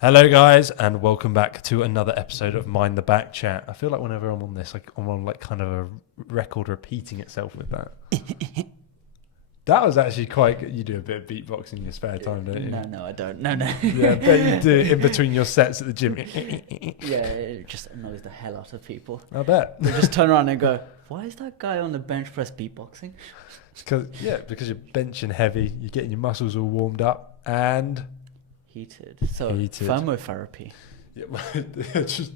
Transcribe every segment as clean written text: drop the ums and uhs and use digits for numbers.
Hello, guys, and welcome back to another episode of Mind the Back Chat. I feel like whenever I'm on this, I'm on like kind of a record repeating itself with that. That was actually quite good. You do a bit of beatboxing in your spare time, don't you? No, I don't. No. Yeah, I bet you do in between your sets at the gym. Yeah, it just annoys the hell out of people. I bet. They just turn around and go, "Why is that guy on the bench press beatboxing?" Because you're benching heavy, you're getting your muscles all warmed up, and Heated. Thermotherapy. Muscles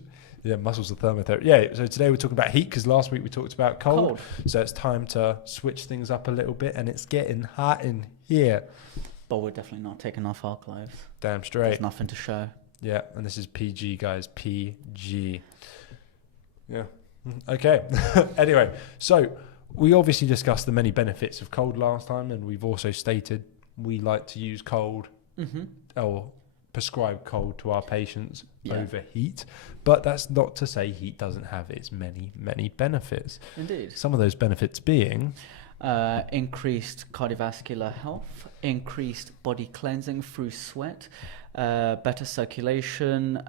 are thermotherapy. Yeah, so today we're talking about heat because last week we talked about cold. Cold. So it's time to switch things up a little bit, and it's getting hot in here. But we're definitely not taking off our clothes. Damn straight. There's nothing to show. Yeah, and this is PG, guys. PG. Yeah. Okay. Anyway, so we obviously discussed the many benefits of cold last time, and we've also stated we like to use cold or prescribe cold to our patients over heat. But that's not to say heat doesn't have its many, many benefits. Indeed. Some of those benefits being... increased cardiovascular health, increased body cleansing through sweat, better circulation,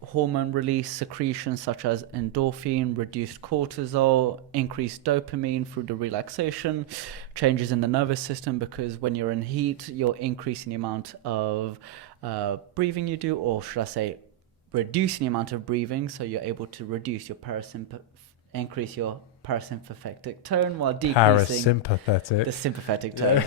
hormone release, secretions such as endorphin, reduced cortisol, increased dopamine through the relaxation, changes in the nervous system because when you're in heat, you're increasing the amount of breathing you do, or should I say reducing the amount of breathing, so you're able to reduce your increase your parasympathetic tone while decreasing the sympathetic tone.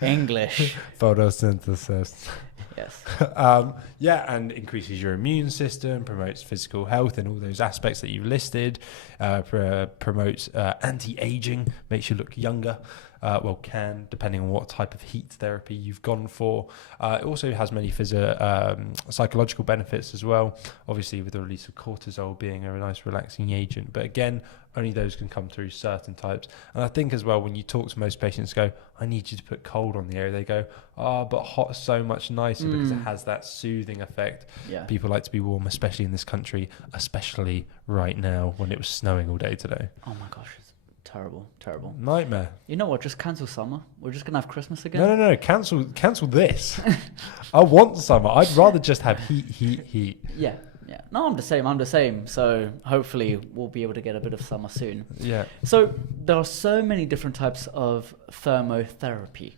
English. Photosynthesis. Yes. And increases your immune system, promotes physical health in all those aspects that you've listed, promotes anti-aging, makes you look younger. Depending on what type of heat therapy you've gone for. It also has many psychological benefits as well, obviously with the release of cortisol being a nice relaxing agent. But again, only those can come through certain types. And I think as well, when you talk to most patients, go, I need you to put cold on the area. They go, but hot's so much nicer because it has that soothing effect. Yeah. People like to be warm, especially in this country, especially right now when it was snowing all day today. Oh my gosh. Terrible. Nightmare. You know what? Just cancel summer. We're just going to have Christmas again. No. Cancel this. I want summer. I'd rather just have heat. Yeah. No, I'm the same. So hopefully we'll be able to get a bit of summer soon. Yeah. So there are so many different types of thermotherapy.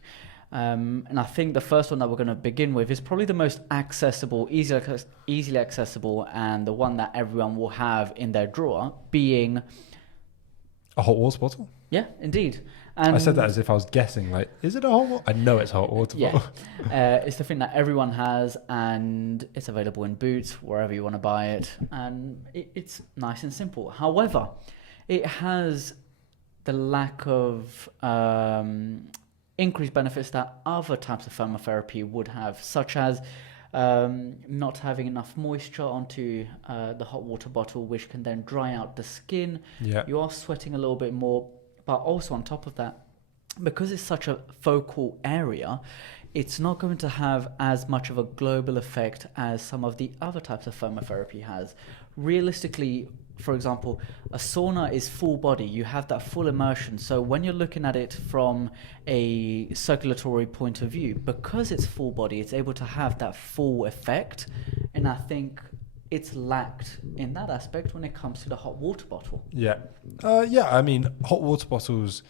And I think the first one that we're going to begin with is probably the most accessible, easily accessible, and the one that everyone will have in their drawer, being... a hot water bottle? Yeah, indeed. And I said that as if I was guessing, like, is it a hot water? I know it's a hot water bottle. It's the thing that everyone has, and it's available in Boots, wherever you want to buy it, and it's nice and simple. However, it has the lack of increased benefits that other types of thermotherapy would have, such as not having enough moisture onto the hot water bottle, which can then dry out the skin. Yeah. You are sweating a little bit more, but also on top of that, because it's such a focal area, it's not going to have as much of a global effect as some of the other types of thermotherapy has. Realistically, for example, a sauna is full body. You have that full immersion. So when you're looking at it from a circulatory point of view, because it's full body, it's able to have that full effect. And I think it's lacked in that aspect when it comes to the hot water bottle. Yeah. I mean, hot water bottles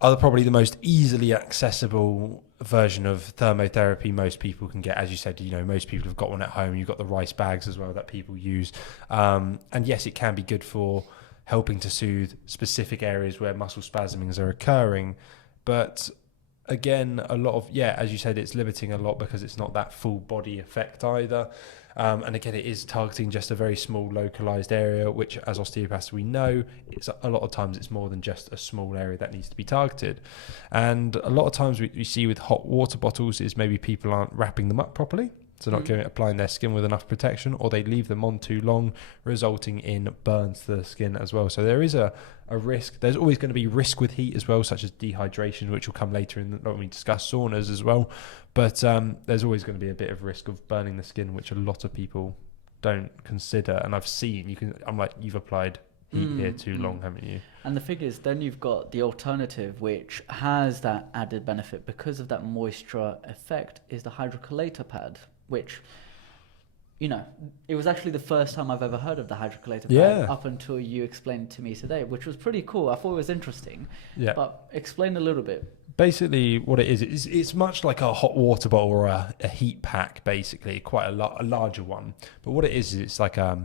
are probably the most easily accessible version of thermotherapy most people can get. As you said, most people have got one at home. You've got the rice bags as well that people use. And yes, it can be good for helping to soothe specific areas where muscle spasmings are occurring. But again, as you said, it's limiting a lot because it's not that full body effect either. And again, it is targeting just a very small localized area, which as osteopaths we know, a lot of times it's more than just a small area that needs to be targeted. And a lot of times we see with hot water bottles is maybe people aren't wrapping them up properly. So not applying their skin with enough protection, or they leave them on too long, resulting in burns to the skin as well. So there is a risk. There's always going to be risk with heat as well, such as dehydration, which will come later when we discuss saunas as well. But there's always going to be a bit of risk of burning the skin, which a lot of people don't consider. And I've seen, you've applied heat here too long, haven't you? And the thing is, then you've got the alternative, which has that added benefit because of that moisture effect, is the hydrocollator pad, which it was actually the first time I've ever heard of the hydrocollator pad Yeah. up until you explained it to me today, which was pretty cool. I thought it was interesting. Yeah. But explain a little bit. Basically, what it is it's much like a hot water bottle or a heat pack, basically, quite a larger one. But what it is it's like a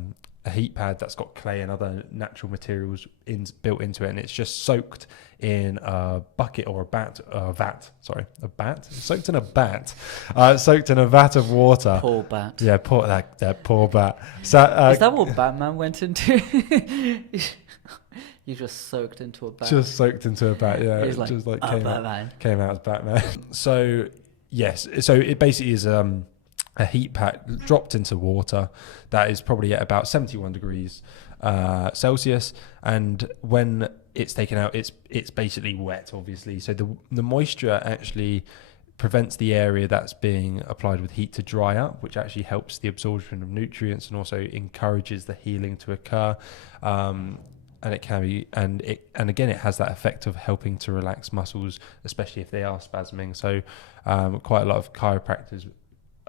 heat pad that's got clay and other natural materials built into it, and it's just soaked in a bucket or a vat. Soaked in a vat of water. Poor bat. Yeah, that poor bat. So Is that what Batman went into? You just soaked into a bat. just soaked into a bat. Yeah, He's like, just like Batman. came out as Batman. So yes, so it basically is a heat pack dropped into water that is probably at about 71 degrees Celsius, and when it's taken out, it's basically wet, obviously. So the moisture actually prevents the area that's being applied with heat to dry up, which actually helps the absorption of nutrients and also encourages the healing to occur. And it can be, and again, it has that effect of helping to relax muscles, especially if they are spasming. So quite a lot of chiropractors,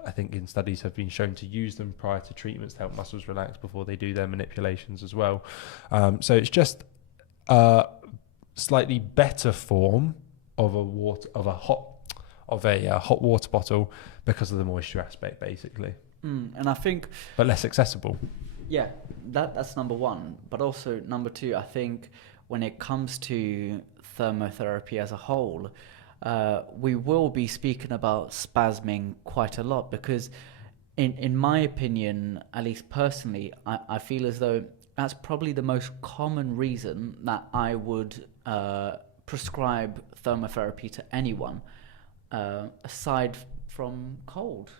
I think, in studies have been shown to use them prior to treatments to help muscles relax before they do their manipulations as well. So it's just a slightly better form of a hot water bottle because of the moisture aspect, basically. And I think, but less accessible. yeah, that's number one. But also number two, I think when it comes to thermotherapy as a whole, we will be speaking about spasming quite a lot because in my opinion, at least personally, I feel as though that's probably the most common reason that I would prescribe thermotherapy to anyone, aside from cold.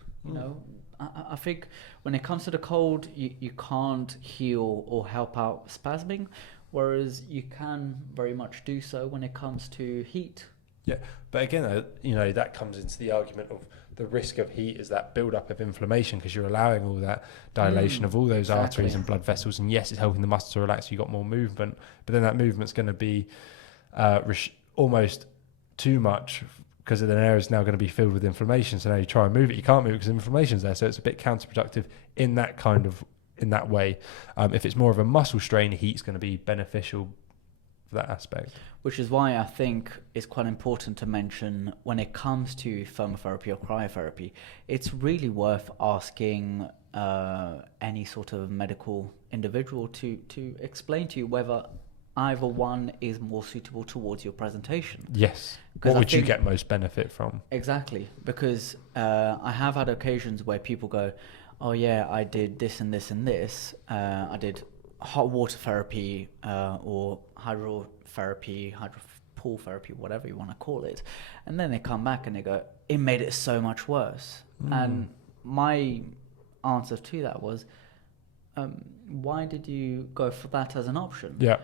I think when it comes to the cold, you can't heal or help out spasming, whereas you can very much do so when it comes to heat. Yeah, but again, that comes into the argument of the risk of heat is that build-up of inflammation because you're allowing all that dilation of all those arteries and blood vessels, and yes, it's helping the muscle to relax, you've got more movement, but then that movement's going to be almost too much because the area is now going to be filled with inflammation. So now you try and move it, you can't move it because inflammation's there. So it's a bit counterproductive in that way. If it's more of a muscle strain, heat's going to be beneficial for that aspect. Which is why I think it's quite important to mention when it comes to thermotherapy or cryotherapy, it's really worth asking any sort of medical individual to explain to you whether either one is more suitable towards your presentation. Yes. What would you get most benefit from? Exactly. Because I have had occasions where people go, oh yeah, I did this and this and this. I did hot water therapy or hydrotherapy, pool therapy, whatever you want to call it. And then they come back and they go, it made it so much worse. And my answer to that was, why did you go for that as an option? Yeah.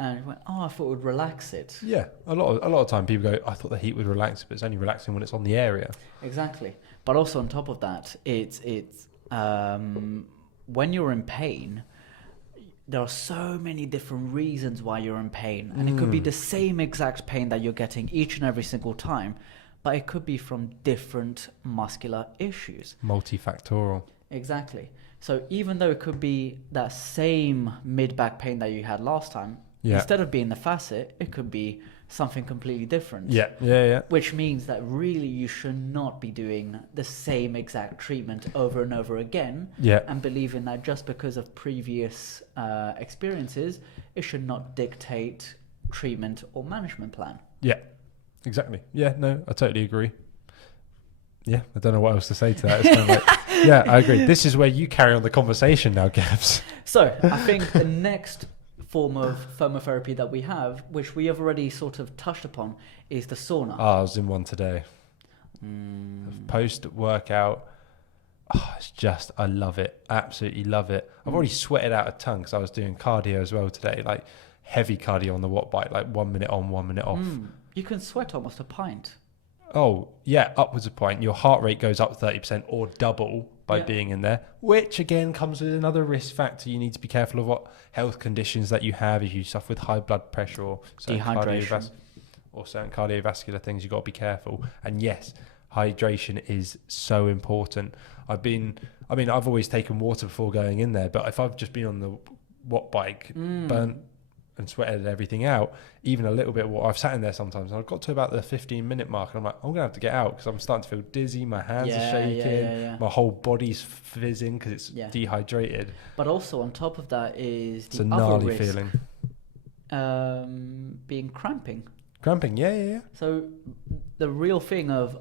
And went, oh, I thought it would relax it. Yeah, a lot of time people go, I thought the heat would relax, but it's only relaxing when it's on the area. Exactly. But also on top of that, it's when you're in pain, there are so many different reasons why you're in pain. And it could be the same exact pain that you're getting each and every single time, but it could be from different muscular issues. Multifactorial. Exactly. So even though it could be that same mid-back pain that you had last time, instead of being the facet, it could be something completely different. Yeah. Which means that really you should not be doing the same exact treatment over and over again. Yeah. And believing that just because of previous experiences, it should not dictate treatment or management plan. Yeah, exactly. Yeah, no, I totally agree. Yeah, I don't know what else to say to that. It's kind of like, yeah, I agree. This is where you carry on the conversation now, Gabs. So I think the next form of thermotherapy that we have, which we have already sort of touched upon, is the sauna. I was in one today. Post-workout, it's just, I love it. Absolutely love it. I've already sweated out a ton because I was doing cardio as well today, like heavy cardio on the watt bike, like 1 minute on, 1 minute off. You can sweat almost a pint. Oh, yeah, upwards of a point. Your heart rate goes up 30% or double by being in there, which again comes with another risk factor. You need to be careful of what health conditions that you have. If you suffer with high blood pressure or certain dehydration certain cardiovascular things, you've got to be careful. And yes, hydration is so important. I've always taken water before going in there, but if I've just been on the watt bike, burnt and sweated everything out, even a little bit of water, I've sat in there sometimes and I've got to about the 15-minute mark and I'm like, I'm gonna have to get out because I'm starting to feel dizzy, my hands are shaking, my whole body's fizzing because it's dehydrated. But also on top of that is It's the a other gnarly risk, feeling. being cramping. Yeah. So the real thing of,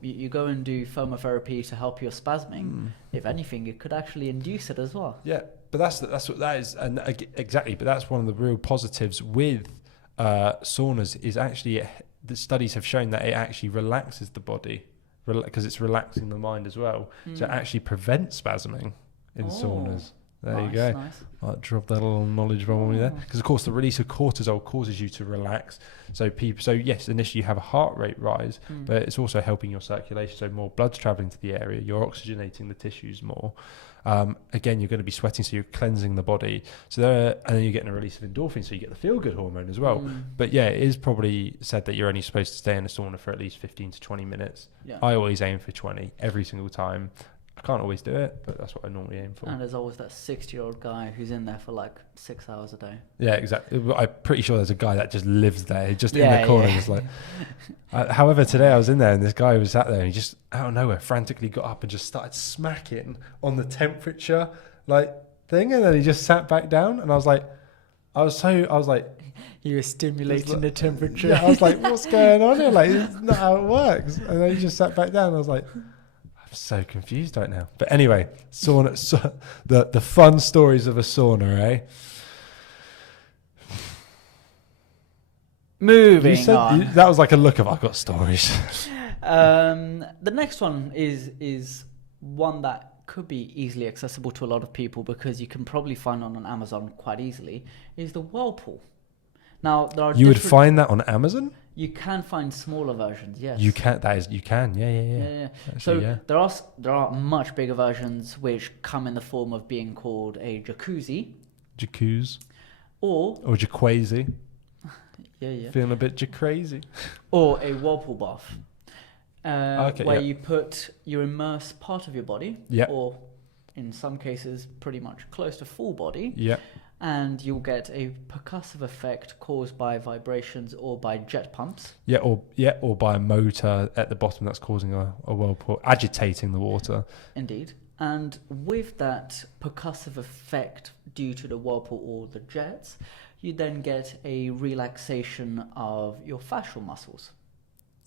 you go and do thermotherapy to help your spasming, if anything, it could actually induce it as well. Yeah, but that's what that is, and exactly. But that's one of the real positives with saunas is actually the studies have shown that it actually relaxes the body because it's relaxing the mind as well. So it actually prevents spasming in saunas. There you go. Nice. I'll drop that little knowledge bomb on you there. Because of course the release of cortisol causes you to relax. So yes, initially you have a heart rate rise, but it's also helping your circulation. So more blood's traveling to the area. You're oxygenating the tissues more. Again, you're going to be sweating, so you're cleansing the body. And then you're getting a release of endorphins, so you get the feel-good hormone as well. But yeah, it is probably said that you're only supposed to stay in a sauna for at least 15 to 20 minutes. Yeah. I always aim for 20 every single time. I can't always do it, but that's what I normally aim for. And there's always that 60-year-old guy who's in there for like 6 hours a day. Yeah, exactly. I'm pretty sure there's a guy that just lives there, just in the corner. Just like. However, today I was in there and this guy was sat there and he just out of nowhere frantically got up and just started smacking on the temperature thing, and then he just sat back down, and I was like, you were stimulating the temperature. Yeah, I was like, what's going on here? Like, it's not how it works. And then he just sat back down, and I was like, I'm so confused right now. But anyway, sauna, the fun stories of a sauna, eh? Moving on. That was like a look of I've got stories. The next one is one that could be easily accessible to a lot of people because you can probably find on Amazon quite easily, is the whirlpool. Now, there are would find that on Amazon? You can find smaller versions, yes. You can, yeah. Actually, so there are much bigger versions which come in the form of being called a jacuzzi. Or jacuzzi. Yeah. Feeling a bit jacrazy. Or a whirlpool bath. Where you immerse part of your body, or in some cases pretty much close to full body. Yeah. And you'll get a percussive effect caused by vibrations or by jet pumps. Or by a motor at the bottom that's causing a whirlpool, agitating the water. Indeed. And with that percussive effect due to the whirlpool or the jets, you then get a relaxation of your fascial muscles.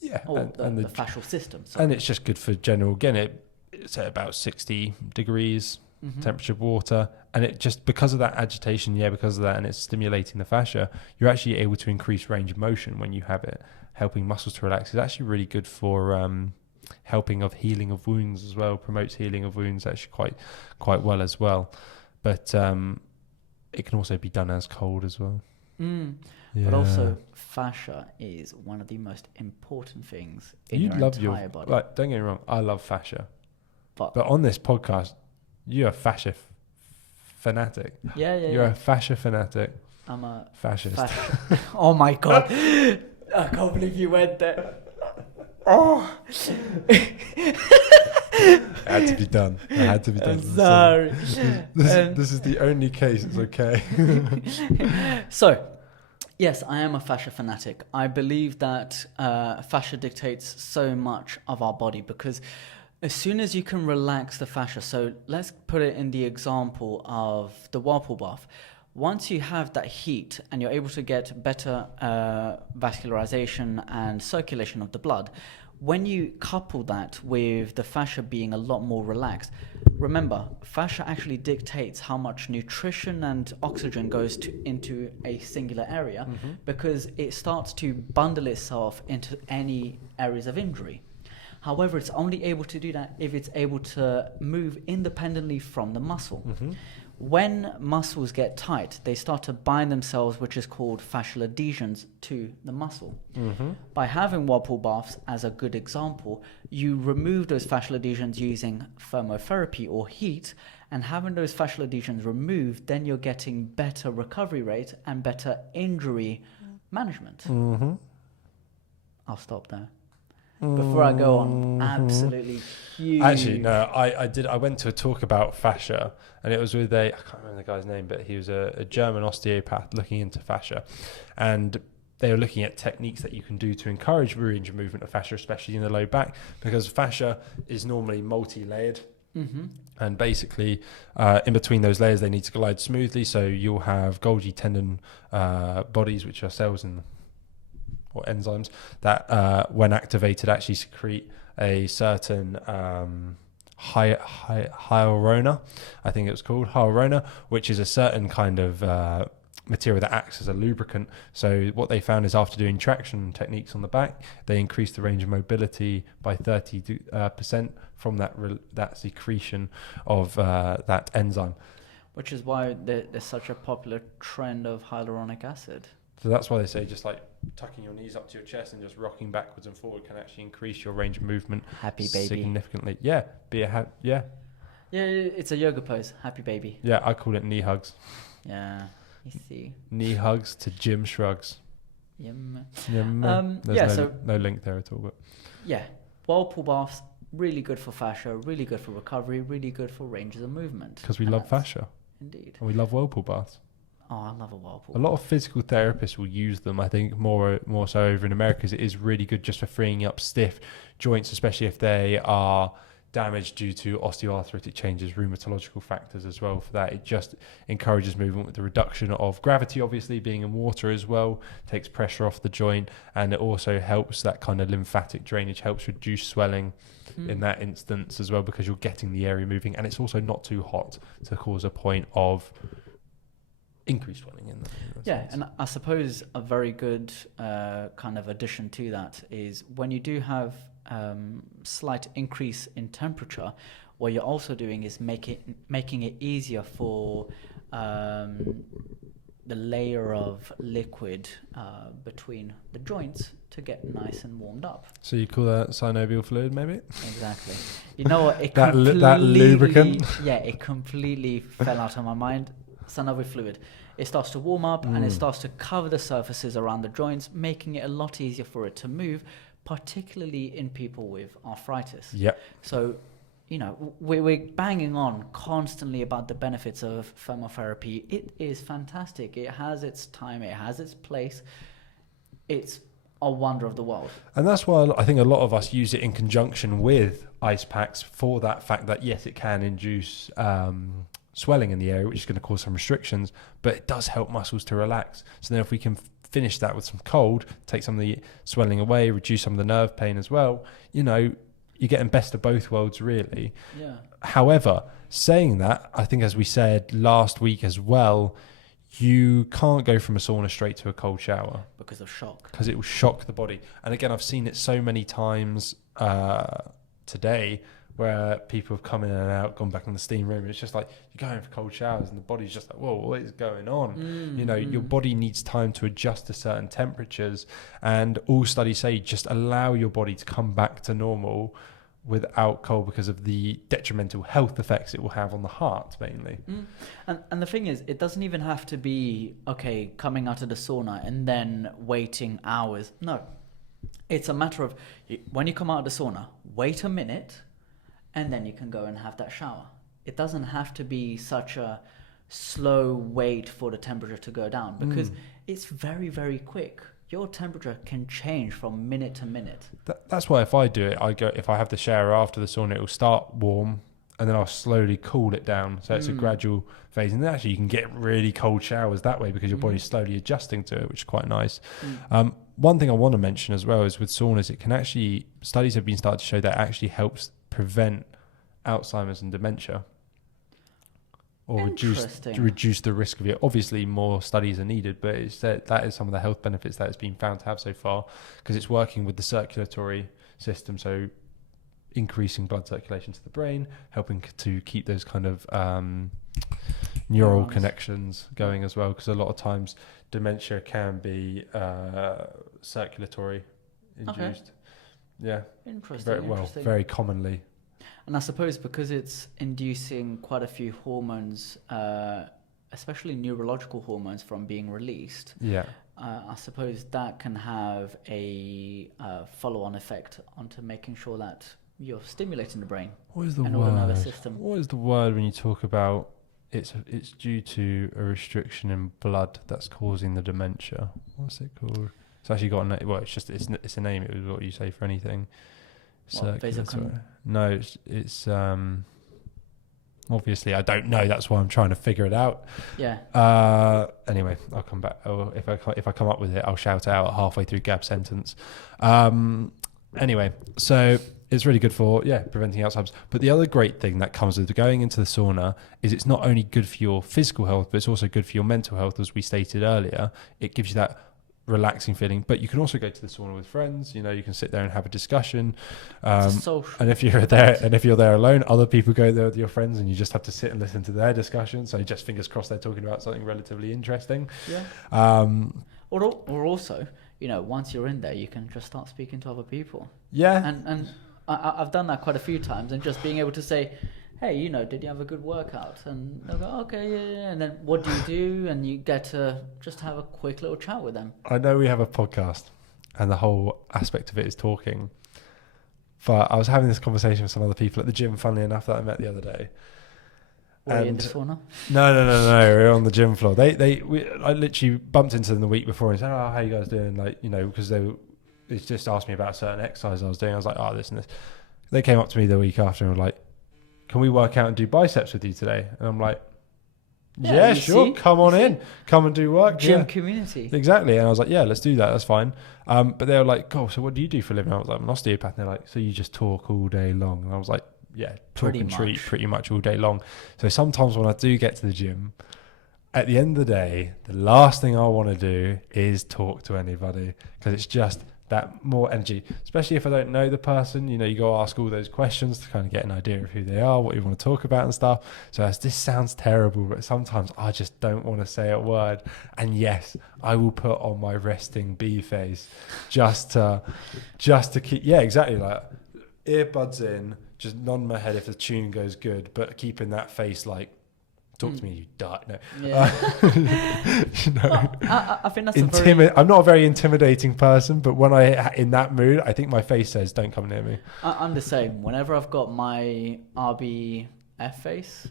Yeah. Or the fascial system. Sorry. And it's just good for general, again, it's at about 60 degrees temperature of water, and it just, because of that agitation, because of that, and it's stimulating the fascia, you're actually able to increase range of motion when you have it, helping muscles to relax. It's actually really good for helping of healing of wounds as well, promotes healing of wounds actually quite well as well. But it can also be done as cold as well. But also, fascia is one of the most important things in your entire body. Like, don't get me wrong, I love fascia. But on this podcast, you're a fascia fanatic. You're a fascia fanatic. I'm a fascist. Oh my God. I can't believe you went there. Oh. It had to be done. I'm sorry. This is the only case it's okay. So, yes, I am a fascia fanatic. I believe that fascia dictates so much of our body because as soon as you can relax the fascia, so let's put it in the example of the whirlpool bath. Once you have that heat and you're able to get better vascularization and circulation of the blood, when you couple that with the fascia being a lot more relaxed, remember, fascia actually dictates how much nutrition and oxygen goes into a singular area because it starts to bundle itself into any areas of injury. However, it's only able to do that if it's able to move independently from the muscle. When muscles get tight, they start to bind themselves, which is called fascial adhesions, to the muscle. By having whirlpool baths as a good example, you remove those fascial adhesions using thermotherapy or heat, and having those fascial adhesions removed, then you're getting better recovery rate and better injury management. I'll stop there. Before I go on, absolutely huge. Actually, no, I did. I went to a talk about fascia, and it was with I can't remember the guy's name, but he was a German osteopath looking into fascia, and they were looking at techniques that you can do to encourage range of movement of fascia, especially in the low back, because fascia is normally multi-layered. Mm-hmm. And basically, in between those layers, they need to glide smoothly. So you'll have Golgi tendon bodies, which are cells or enzymes that, when activated, actually secrete a certain hyaluronan, I think it was called hyaluronan, which is a certain kind of material that acts as a lubricant. So what they found is after doing traction techniques on the back, they increased the range of mobility by 30% from that secretion of that enzyme. Which is why there's such a popular trend of hyaluronic acid. So that's why they say just like tucking your knees up to your chest and just rocking backwards and forward can actually increase your range of movement Happy baby. significantly. Yeah, yeah. Yeah, it's a yoga pose. Happy baby. Yeah, I call it knee hugs. Yeah, you see. Knee hugs to gym shrugs. Yum. There's no link there at all. But yeah, whirlpool baths, really good for fascia, really good for recovery, really good for ranges of movement. Because we love fascia. Indeed. And we love whirlpool baths. Oh, I love a whirlpool. A lot of physical therapists will use them. I think more so over in America, because it is really good just for freeing up stiff joints, especially if they are damaged due to osteoarthritic changes, rheumatological factors as well. For that, it just encourages movement with the reduction of gravity, obviously being in water as well, takes pressure off the joint, and it also helps that kind of lymphatic drainage, helps reduce swelling in that instance as well, because you're getting the area moving, and it's also not too hot to cause a point of increased swelling in that sense. And I suppose a very good kind of addition to that is when you do have slight increase in temperature, what you're also doing is making it easier for the layer of liquid between the joints to get nice and warmed up. So you call that synovial fluid, maybe? Exactly. You know what? It that lubricant? Yeah, it completely fell out of my mind. Synovial fluid. It starts to warm up and it starts to cover the surfaces around the joints, making it a lot easier for it to move, particularly in people with arthritis. Yep. So, you know, we're banging on constantly about the benefits of thermotherapy. It is fantastic. It has its time. It has its place. It's a wonder of the world. And that's why I think a lot of us use it in conjunction with ice packs for that fact that, yes, it can induce swelling in the area, which is going to cause some restrictions, but it does help muscles to relax. So then if we can finish that with some cold, take some of the swelling away, reduce some of the nerve pain as well, you know, you're getting best of both worlds, really. Yeah. However, saying that, I think as we said last week as well, you can't go from a sauna straight to a cold shower. Because of shock. Because it will shock the body. And again, I've seen it so many times today where people have come in and out, gone back in the steam room. It's just like you're going for cold showers and the body's just like, whoa, what is going on? You know, your body needs time to adjust to certain temperatures. And all studies say just allow your body to come back to normal without cold because of the detrimental health effects it will have on the heart mainly. And the thing is, it doesn't even have to be, okay, coming out of the sauna and then waiting hours. No, it's a matter of when you come out of the sauna, wait a minute, and then you can go and have that shower. It doesn't have to be such a slow wait for the temperature to go down, because it's very, very quick. Your temperature can change from minute to minute. That's why if I do it, if I have the shower after the sauna, it will start warm and then I'll slowly cool it down. So it's a gradual phase. And then actually you can get really cold showers that way because your body's slowly adjusting to it, which is quite nice. One thing I want to mention as well is with saunas, it can actually, studies have been started to show that it actually helps prevent Alzheimer's and dementia, or reduce the risk of it. Obviously more studies are needed, but it's that is some of the health benefits that it's been found to have so far, because it's working with the circulatory system, so increasing blood circulation to the brain, helping to keep those kind of neural connections going as well, because a lot of times dementia can be circulatory induced. Very commonly. And I suppose because it's inducing quite a few hormones especially neurological hormones from being released, Yeah. I suppose that can have a follow-on effect onto making sure that you're stimulating the brain What is the and word? all the nervous system. What is the word when you talk about it's due to a restriction in blood that's causing the dementia? What's it called? It's actually got a name. Well, it's a name. It was what you say for anything. No, it's obviously I don't know. That's why I'm trying to figure it out. Yeah. Anyway, I'll come back. Or if I come up with it, I'll shout it out halfway through Gab's sentence. Anyway, so it's really good for preventing Alzheimer's. But the other great thing that comes with going into the sauna is it's not only good for your physical health, but it's also good for your mental health, as we stated earlier. It gives you that relaxing feeling, but you can also go to the sauna with friends. You can sit there and have a discussion, and if you're there alone, other people go there with your friends, and you just have to sit and listen to their discussion. So just fingers crossed they're talking about something relatively interesting. Or also, once you're in there, you can just start speaking to other people. And I've done that quite a few times, and just being able to say, hey, did you have a good workout? And they'll go, okay, yeah. And then what do you do? And you get to just have a quick little chat with them. I know we have a podcast and the whole aspect of it is talking, but I was having this conversation with some other people at the gym, funnily enough, that I met the other day. Were you in the sauna? No. We were on the gym floor. I literally bumped into them the week before and said, "Oh, how you guys doing?" Because they just asked me about a certain exercise I was doing. I was like, "Oh, this and this." They came up to me the week after and were like, "Can we work out and do biceps with you today?" And I'm like, "Yeah, sure. Come on in. Come and do work." Gym community. Exactly. And I was like, "Yeah, let's do that. That's fine." But they were like, "Oh, so what do you do for a living?" I was like, "I'm an osteopath." And they're like, "So you just talk all day long?" And I was like, "Yeah, talk and treat pretty much all day long." So sometimes when I do get to the gym, at the end of the day, the last thing I want to do is talk to anybody, because it's just that more energy, especially if I don't know the person. You go ask all those questions to kind of get an idea of who they are, what you want to talk about and stuff. So this sounds terrible, but sometimes I just don't want to say a word. And yes, I will put on my resting bee face just to keep, exactly, like earbuds in, just nod my head if the tune goes good, but keeping that face like, talk to me, you dark. No. Yeah. I think that's I'm not a very intimidating person, but when I in that mood, I think my face says, "Don't come near me." I'm the same. Whenever I've got my RBF face,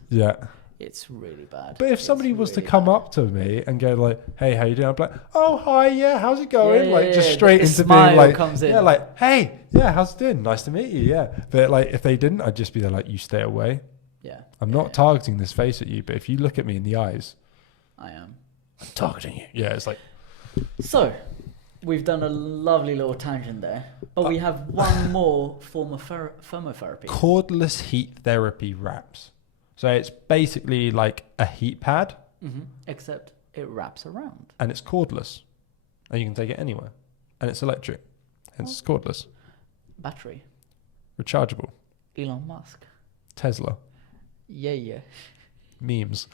it's really bad. But if somebody was to come up to me and go like, "Hey, how you doing?" I'm like, "Oh, hi, yeah, how's it going?" Just straight into being like, comes in. Yeah, like, "Hey, yeah, how's it doing? Nice to meet you." Yeah, but like if they didn't, I'd just be there like, "You stay away." Yeah. I'm not targeting this face at you, but if you look at me in the eyes, I'm targeting you. Yeah, it's like. So, we've done a lovely little tangent there, but we have one more form of thermotherapy. Cordless heat therapy wraps. So it's basically like a heat pad. Mm-hmm. Except it wraps around. And it's cordless. And you can take it anywhere. And it's electric. Hence it's cordless. Battery. Rechargeable. Elon Musk. Tesla. Yeah. Memes.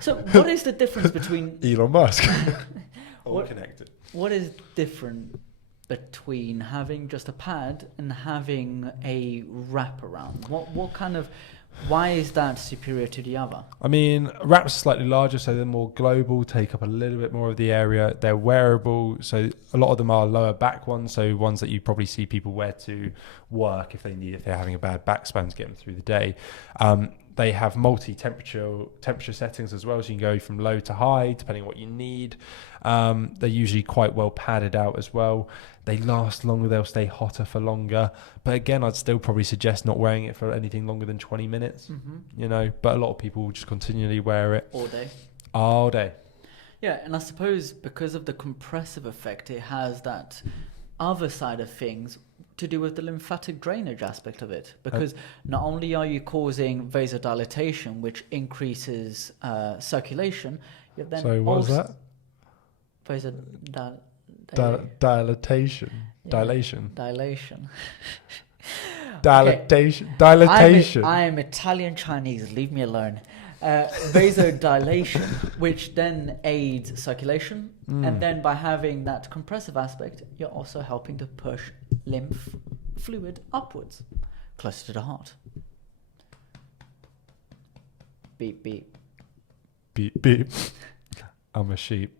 So what is the difference between Elon Musk? All connected. What is different between having just a pad and having a wraparound? What kind of, why is that superior to the other? I mean, wraps are slightly larger, so they're more global, take up a little bit more of the area. They're wearable, so a lot of them are lower back ones, so ones that you probably see people wear to work if they're having a bad back span to get them through the day. They have temperature settings as well, so you can go from low to high depending on what you need. They're usually quite well padded out as well. They last longer, they'll stay hotter for longer. But again, I'd still probably suggest not wearing it for anything longer than 20 minutes, but a lot of people will just continually wear it. All day. Yeah, and I suppose because of the compressive effect, it has that other side of things to do with the lymphatic drainage aspect of it, because not only are you causing vasodilatation, which increases circulation, you then so what was that? Dilatation. I am Italian Chinese, leave me alone. Vasodilation, which then aids circulation, and then by having that compressive aspect, you're also helping to push lymph fluid upwards, closer to the heart. Beep, beep. Beep, beep. I'm a sheep.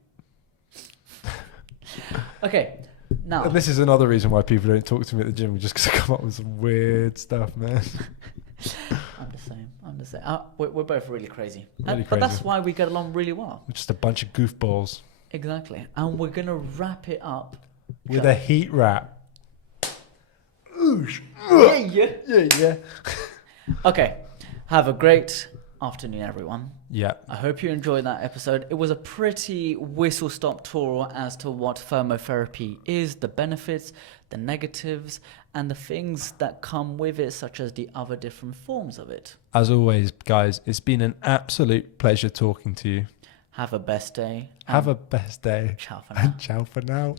Okay, now. And this is another reason why people don't talk to me at the gym, just because I come up with some weird stuff, man. I'm the same. We're both really crazy. Really But that's crazy. why we get along really well. We're just a bunch of goofballs. Exactly. And we're going to wrap it up. With a heat wrap. Yeah. Okay. Have a great afternoon, everyone. Yeah. I hope you enjoyed that episode. It was a pretty whistle-stop tour as to what thermotherapy is, the benefits, the negatives, and the things that come with it, such as the other different forms of it. As always, guys, it's been an absolute pleasure talking to you. Have a best day. Have a best day. Ciao for now. And ciao for now.